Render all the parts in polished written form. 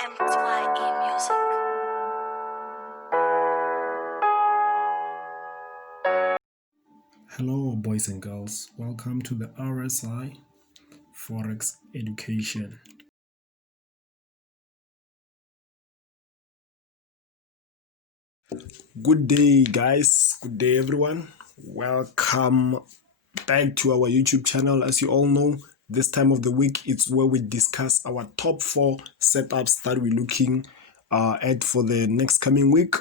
Nzdjpy music. Hello boys and girls, welcome to the RSI Forex Education. Good day guys, good day everyone. Welcome back to our YouTube channel. As you all know, this time of the week it's where we discuss our top 4 setups that we're looking at for the next coming week.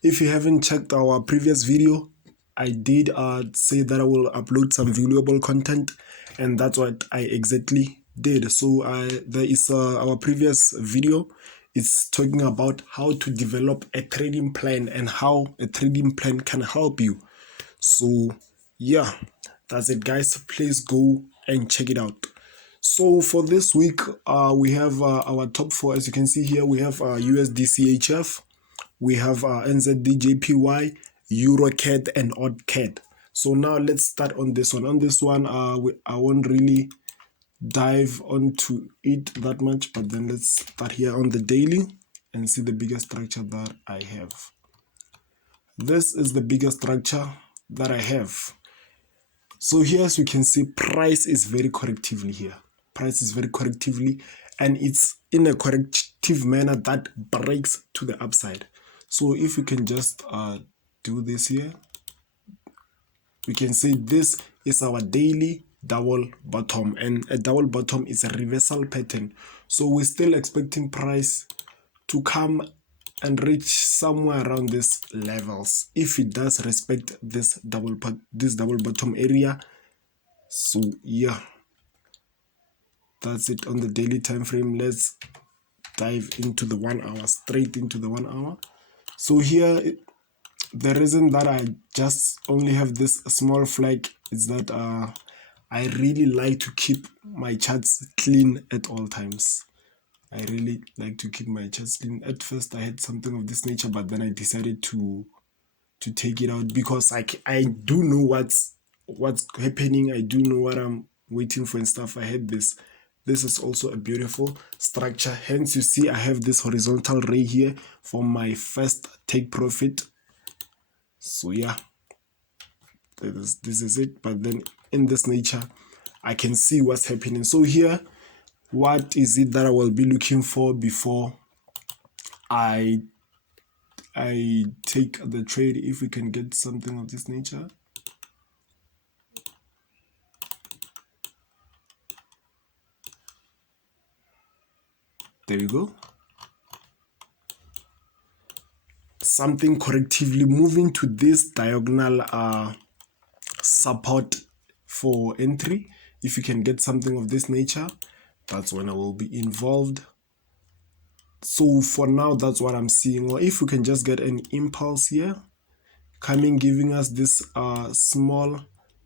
If you haven't checked our previous video, I did say that I will upload some valuable content, and that's what I exactly did. So there is our previous video. It's talking about how to develop a trading plan and how a trading plan can help you. So yeah, that's it guys. Please go and check it out. So for this week, we have our top 4. As you can see here, we have USDCHF, we have Nzdjpy, Eurocad, and Audcad. So now let's start on this one. On this one, I won't really dive onto it that much, but then let's start here on the daily and see the bigger structure that I have. This is the bigger structure that I have. So here, as you can see, price is very correctively here. Price is very correctively, and it's in a corrective manner that breaks to the upside. So if we can just do this here, we can say this is our daily double bottom, and a double bottom is a reversal pattern. So we're still expecting price to come and reach somewhere around these levels if it does respect this double bottom area. So yeah, that's it on the daily time frame. Let's dive into the 1 hour, straight into the 1 hour. So here, the reason that I just only have this small flag is that I really like to keep my charts clean at all times. I really like to keep my charts clean. At first I had something of this nature, but then I decided to take it out because I do know what's happening. I do know what I'm waiting for and stuff. I had this. This is also a beautiful structure. Hence you see I have this horizontal ray here for my first take profit. So yeah, this is it. But then in this nature, I can see what's happening. So here, what is it that I will be looking for before I take the trade? If we can get something of this nature. There we go. Something correctively moving to this diagonal support for entry. If you can get something of this nature, that's when I will be involved. So for now, that's what I'm seeing. Or if we can just get an impulse here coming, giving us this small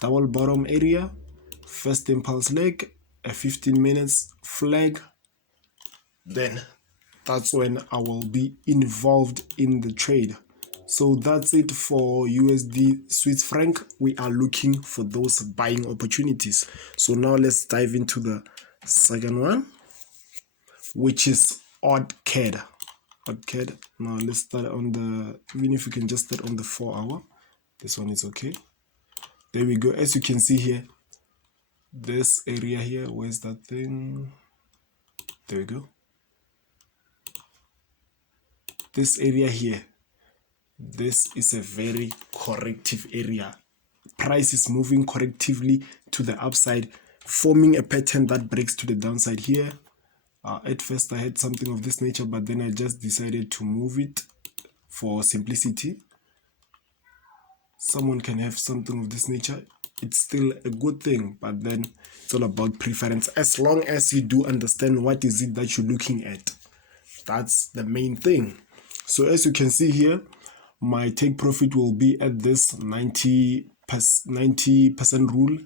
double bottom area, first impulse leg, a 15 minutes flag, then that's when I will be involved in the trade. So that's it for USD Swiss franc. We are looking for those buying opportunities. So now let's dive into the second one, which is Audcad. Audcad. Now let's start on the, even if we can just start on the 4 hour, this one is okay. There we go. As you can see here, this area here, where's that thing? There we go. This area here, this is a very corrective area. Price is moving correctively to the upside, forming a pattern that breaks to the downside here. At first I had something of this nature, but then I just decided to move it for simplicity. Someone can have something of this nature. It's still a good thing, but then it's all about preference. As long as you do understand what is it that you're looking at, that's the main thing. So as you can see here, my take profit will be at this 90% rule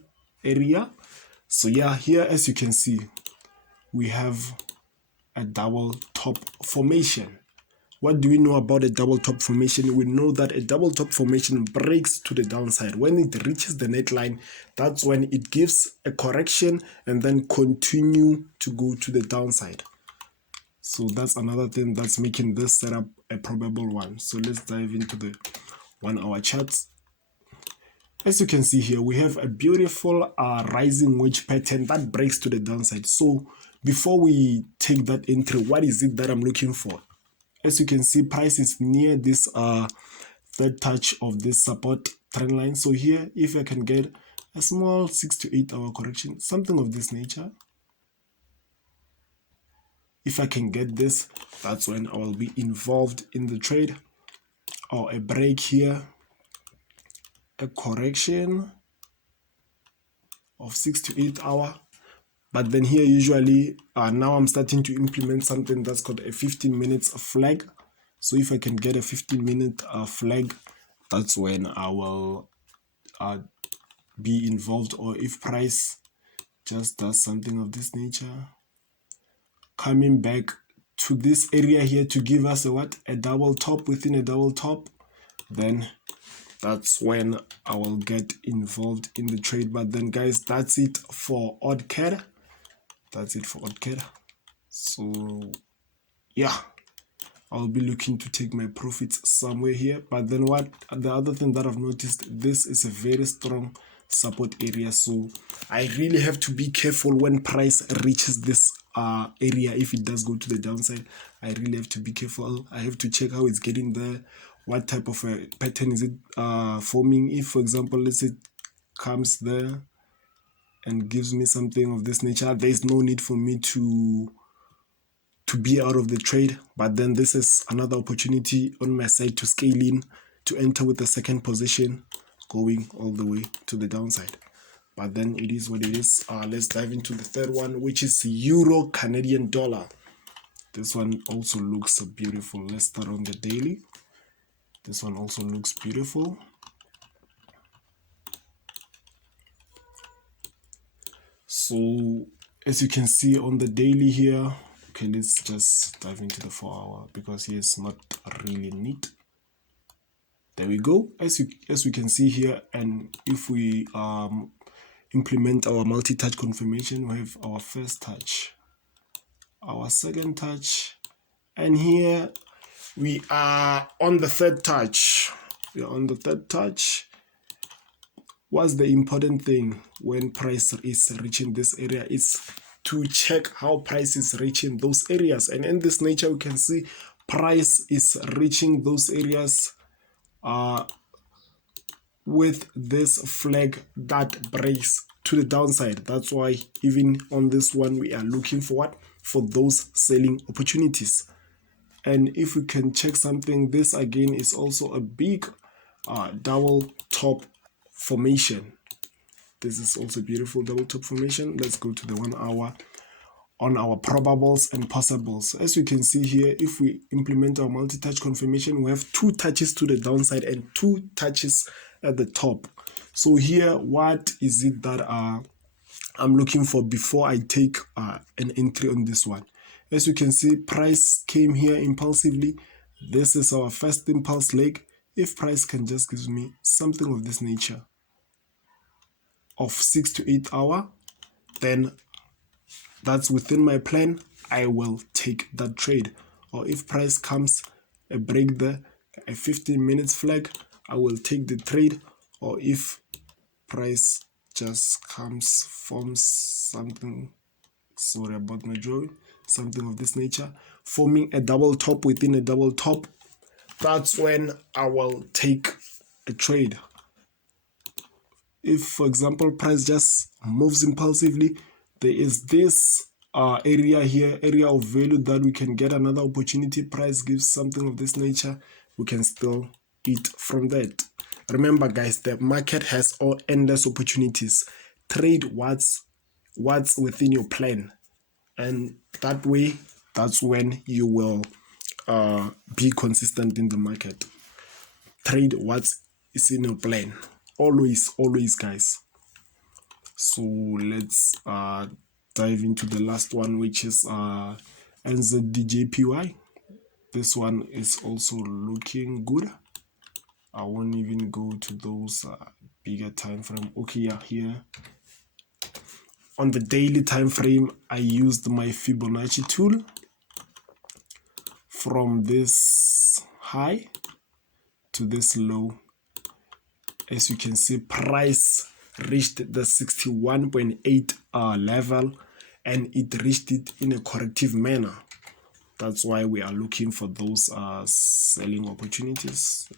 area. So yeah, here as you can see, we have a double top formation. What do we know about a double top formation? We know that a double top formation breaks to the downside. When it reaches the neckline, that's when it gives a correction and then continue to go to the downside. So that's another thing that's making this setup a probable one. So let's dive into the 1 hour charts. As you can see here, we have a beautiful rising wedge pattern that breaks to the downside. So before we take that entry, what is it that I'm looking for? As you can see, price is near this third touch of this support trend line. So here, if I can get a small 6 to 8 hour correction, something of this nature, if I can get this, that's when I will be involved in the trade. Or a break here, a correction of 6 to 8 hour. But then here usually now I'm starting to implement something that's called a 15 minutes flag. So if I can get a 15-minute flag, that's when I will be involved. Or if price just does something of this nature, coming back to this area here to give us a double top within a double top, then that's when I will get involved in the trade. But then guys, that's it for Audcad. So yeah, I'll be looking to take my profits somewhere here. But then the other thing that I've noticed, this is a very strong support area, so I really have to be careful when price reaches this area. If it does go to the downside, I really have to be careful. I have to check how it's getting there, what type of a pattern is it forming. If for example, let's say it comes there and gives me something of this nature, there's no need for me to be out of the trade. But then this is another opportunity on my side to scale in, to enter with the second position going all the way to the downside. But then it is what it is. Let's dive into the third one, which is Euro Canadian dollar. This one also looks beautiful. Let's start on the daily. This one also looks beautiful. So as you can see on the daily here, okay, let's just dive into the 4 hour because here it's not really neat. There we go. As we can see here, and if we implement our multi-touch confirmation, we have our first touch, our second touch, and here we are on the third touch. We are on the third touch. What's the important thing when price is reaching this area is to check how price is reaching those areas. And in this nature, we can see price is reaching those areas with this flag that breaks to the downside. That's why even on this one, we are looking for what? For those selling opportunities. And if we can check something, this again is also a big double top formation. This is also beautiful double top formation. Let's go to the 1 hour on our probables and possibles. As you can see here, if we implement our multi-touch confirmation, we have 2 touches to the downside and 2 touches at the top. So here, what is it that I'm looking for before I take an entry on this one? As you can see, price came here impulsively. This is our first impulse leg. If price can just give me something of this nature of 6 to 8 hour, then that's within my plan. I will take that trade. Or if price comes a break there, a 15 minutes flag, I will take the trade. Or if price just forms something, sorry about my drawing, something of this nature, forming a double top within a double top, that's when I will take a trade. If for example price just moves impulsively, there is this area here, area of value, that we can get another opportunity. Price gives something of this nature, we can still eat from that. Remember guys, the market has all endless opportunities. Trade what's within your plan, and that way, that's when you will be consistent in the market. Trade what is in your plan, always guys. So let's dive into the last one, which is Nzdjpy. This one is also looking good. I won't even go to those bigger time frame. Okay, yeah, here on the daily time frame, I used my Fibonacci tool. from this high to this low. As you can see, price reached the 61.8 level, and it reached it in a corrective manner. That's why we are looking for those selling opportunities.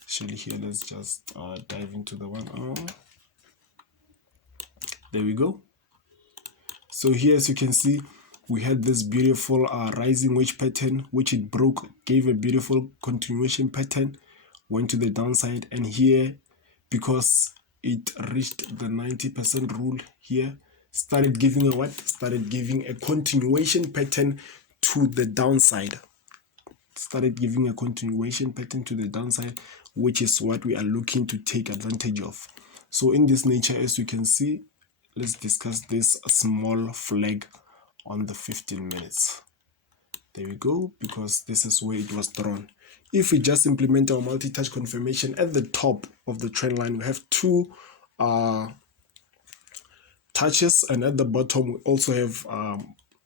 Actually, here, let's just dive into the 1 hour. There we go. So here, as you can see, we had this beautiful rising wedge pattern, which it broke, gave a beautiful continuation pattern, went to the downside, and here, because it reached the 90% rule here, started giving a what? Started giving a continuation pattern to the downside. Started giving a continuation pattern to the downside, which is what we are looking to take advantage of. So in this nature, as you can see, let's discuss this small flag on the 15 minutes. There we go, because this is where it was drawn. If we just implement our multi-touch confirmation at the top of the trend line, we have 2 touches, and at the bottom we also have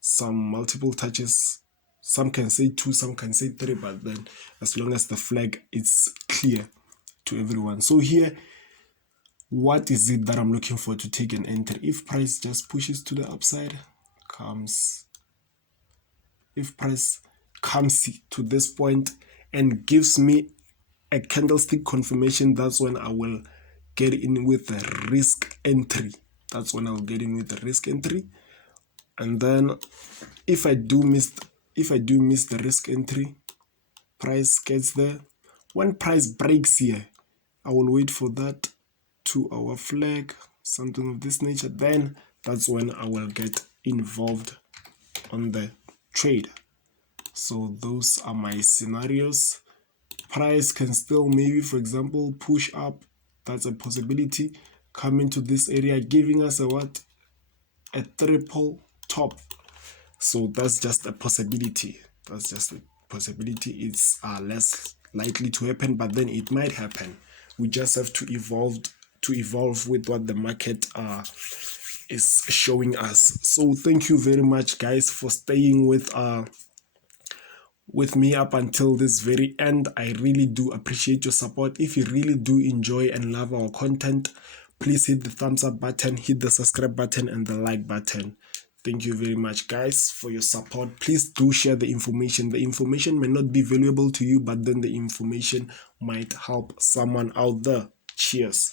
some multiple touches. Some can say 2, some can say 3, but then as long as the flag is clear to everyone. So here, what is it that I'm looking for to take an entry? If price just pushes to the upside, if price comes to this point and gives me a candlestick confirmation, that's when I will get in with a risk entry. That's when I'll get in with the risk entry. And then if I do miss the risk entry, price gets there. When price breaks here, I will wait for that 2-hour flag, something of this nature. Then that's when I will get involved on the trade. So those are my scenarios. Price can still maybe, for example, push up. That's a possibility. Come into this area, giving us a what? A triple top. So that's just a possibility. That's just a possibility. It's less likely to happen, but then it might happen. We just have to evolve with what the market is showing us. So thank you very much, guys, for staying with me up until this very end. I really do appreciate your support. If you really do enjoy and love our content, please hit the thumbs up button, hit the subscribe button, and the like button. Thank you very much, guys, for your support. Please do share the information. The information may not be valuable to you, but then the information might help someone out there. Cheers.